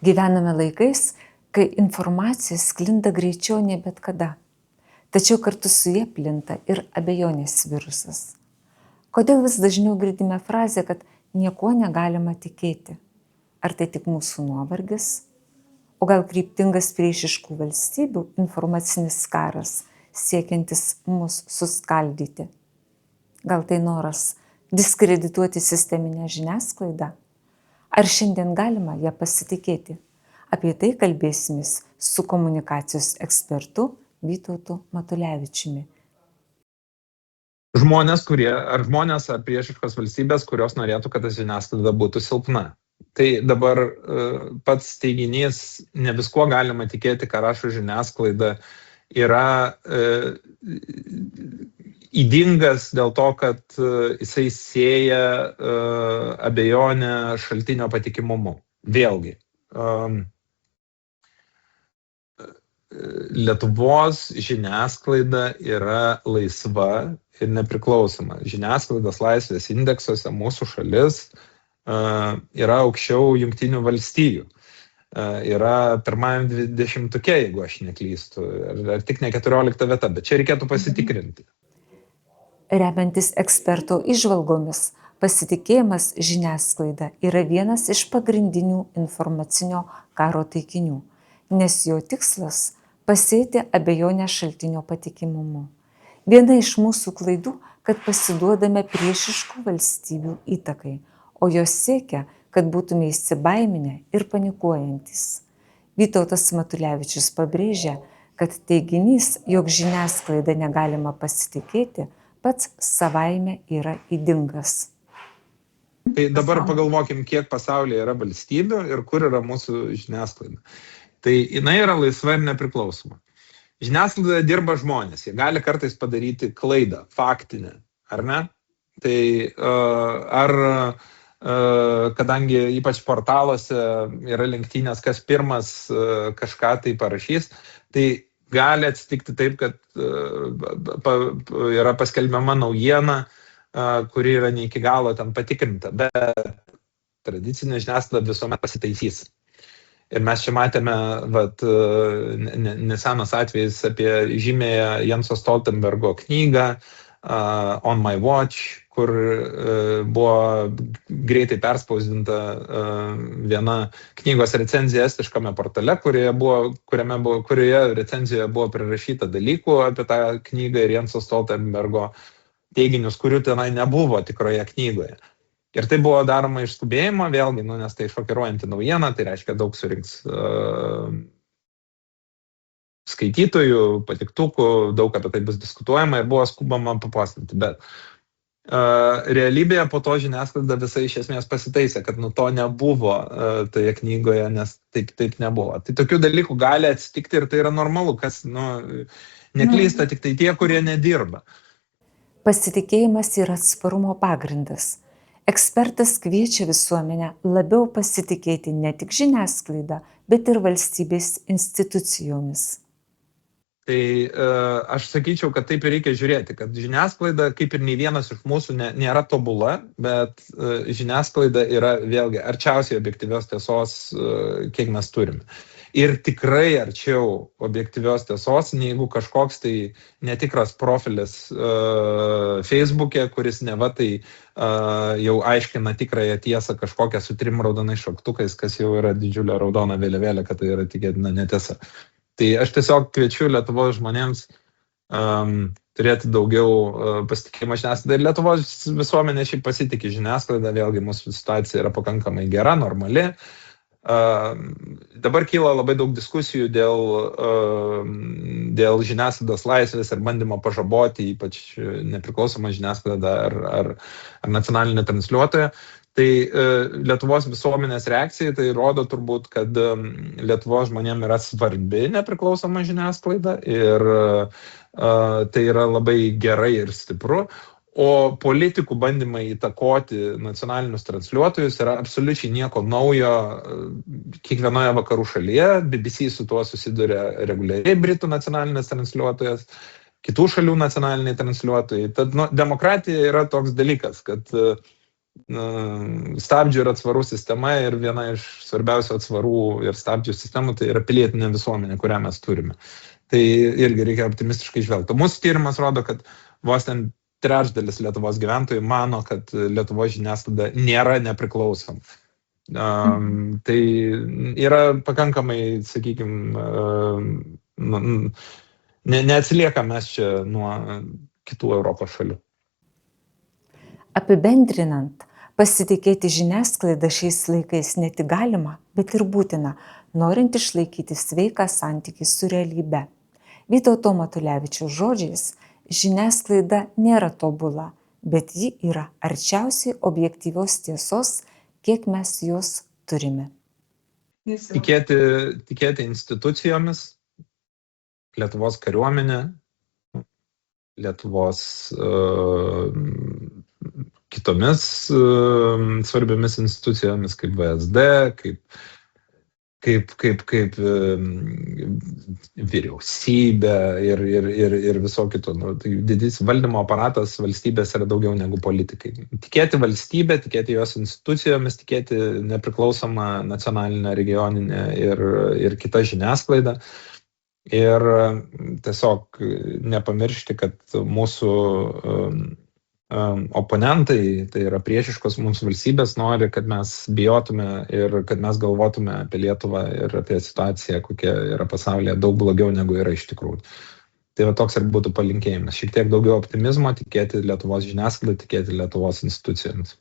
Gyvename laikais, kai informacija sklinda greičiau nei bet kada. Tačiau kartu su jie plinta ir abejonės virusas. Kodėl vis dažniau girdime frazę, kad niekuo negalima tikėti? Ar tai tik mūsų nuovargis? O gal kryptingas priešiškų valstybių informacinis karas, siekiantis mus suskaldyti? Gal tai noras diskredituoti sisteminę žiniasklaidą? Ar šiandien galima ją pasitikėti? Apie tai kalbėsimės su komunikacijos ekspertu Vytautu Matulevičiumi. Žmonės ar priešiškos valstybės, kurios norėtų, kad ta žiniasklaida būtų silpna. Tai dabar pats teiginys, ne viskuo galima tikėti, ką rašo žiniasklaida, yra ydingas dėl to, kad jisai sieja abejonę šaltinio patikimumu. Vėlgi, Lietuvos žiniasklaida yra laisva ir nepriklausoma. Žiniasklaidos laisvės indeksuose mūsų šalis yra aukščiau Jungtinių valstijų. Yra pirmajam 20-tuke, jeigu aš neklystu, ar tik ne 14 vieta, bet čia reikėtų pasitikrinti. Remiantis eksperto įžvalgomis, pasitikėjimas žiniasklaida yra vienas iš pagrindinių informacinio karo taikinių, nes jo tikslas pasėti abejonę šaltinio patikimumu. Viena iš mūsų klaidų, kad pasiduodame priešiškų valstybių įtakai, o jos siekia, kad būtume įsibaiminę ir panikuojantis. Vytautas Matulevičius pabrėžia, kad teiginys, jog žiniasklaida negalima pasitikėti, pats savaime yra ydingas. Tai dabar pagalvokim, kiek pasaulyje yra valstybių ir kur yra mūsų žiniasklaida. Tai jinai yra laisva ir nepriklausoma. Žiniasklaidoje dirba žmonės, jie gali kartais padaryti klaidą, faktinę, ar ne? Tai kadangi ypač portaluose yra lenktynės, kas pirmas kažką tai parašys, tai gali atsitikti taip, kad yra paskelbiama naujiena, kuri yra ne iki galo ten patikrinta, bet tradicinė žiniasklaida visuomet pasitaisys. Ir mes čia matėme nesenas atvejis apie žymėją Jenso Stoltenbergo knygą On My Watch, kur buvo greitai perspausdinta viena knygos recenzija estiškame portale, kurioje recenzijoje buvo prirašyta dalykų apie tą knygą ir Jenso Stoltenbergo teiginius, kurių tenai nebuvo tikroje knygoje. Ir tai buvo daroma iš skubėjimo, vėlgi, nes tai šokiruojanti naujiena, tai reiškia daug surinks skaitytojų, patiktukų, daug apie tai bus diskutuojama ir buvo skubama papostinti. Bet realybėje po to žiniasklaida visai iš esmės pasitaisė, kad to nebuvo toje knygoje, nes taip nebuvo. Tai tokių dalykų gali atsitikti ir tai yra normalu, kas neklysta tik tai tie, kurie nedirba. Pasitikėjimas yra atsparumo pagrindas. Ekspertas kviečia visuomenę labiau pasitikėti ne tik žiniasklaidą, bet ir valstybės institucijomis. Tai aš sakyčiau, kad taip ir reikia žiūrėti, kad žiniasklaida, kaip ir nei vienas iš mūsų, nėra tobula, bet žiniasklaida yra vėlgi arčiausiai objektyvios tiesos, kiek mes turime. Ir tikrai arčiau objektyvios tiesos, negu kažkoks tai netikras profilis Facebook'e, kuris neva tai jau aiškina tikrąją tiesą kažkokią su 3 raudonais šauktukais, kas jau yra didžiulė raudona vėliavėlė, kad tai yra tikėtina netiesa. Tai aš tiesiog kviečiu Lietuvos žmonėms turėti daugiau pasitikėjimo žiniasklaidą. Ir Lietuvos visuomenė šiaip pasitikė žiniasklaidą, vėlgi mūsų situacija yra pakankamai gera, normali. Dabar kyla labai daug diskusijų dėl žiniasklaidos laisvės ir bandymo pažaboti, ypač nepriklausomą žiniasklaidą ar nacionalinį transliuotoją. Tai Lietuvos visuomenės reakcija tai rodo turbūt, kad Lietuvos žmonėms yra svarbi nepriklausoma žiniasklaida ir tai yra labai gerai ir stipru. O politikų bandymai įtakoti nacionalinius transliuotojus yra absoliučiai nieko naujo kiekvienoje vakarų šalyje. BBC su tuo susiduria reguliariai, Britų nacionalinis transliuotojas, kitų šalių nacionaliniai transliuotojai. Tad demokratija yra toks dalykas, kad stabdžių ir atsvarų sistema ir viena iš svarbiausių atsvarų ir stabdžių sistemų tai yra pilietinė visuomenė, kurią mes turime. Tai irgi reikia optimistiškai žvelgti. Mūsų tyrimas rodo, kad vos ten trečdalis Lietuvos gyventojų mano, kad Lietuvos žiniasklaida nėra nepriklausoma. Tai yra pakankamai, sakykime, neatsiliekam mes čia nuo kitų Europos šalių. Apibendrinant, pasitikėti žiniasklaida šiais laikais ne tik galima, bet ir būtina, norint išlaikyti sveiką santykį su realybe. Vytauto Matulevičiaus žodžiais, žiniasklaida nėra tobula, bet ji yra arčiausiai objektyvios tiesos, kiek mes jos turime. Tikėti institucijomis, Lietuvos kariuomenė, Lietuvos kitomis svarbiomis institucijomis, kaip VSD, kaip vyriausybė ir viso kito. Tai didis valdymo aparatas valstybės yra daugiau negu politikai. Tikėti valstybę, tikėti jos institucijomis, tikėti nepriklausomą nacionalinę, regioninę ir kitą žiniasklaidą. Ir tiesiog nepamiršti, kad mūsų oponentai, tai yra priešiškos mums valstybės, nori, kad mes bijotume ir kad mes galvotume apie Lietuvą ir apie situaciją, kokia yra pasaulyje, daug blogiau negu yra iš tikrųjų. Tai va toks ir būtų palinkėjimas. Šiek tiek daugiau optimizmo, tikėti Lietuvos žiniasklaidą, tikėti Lietuvos institucijomis.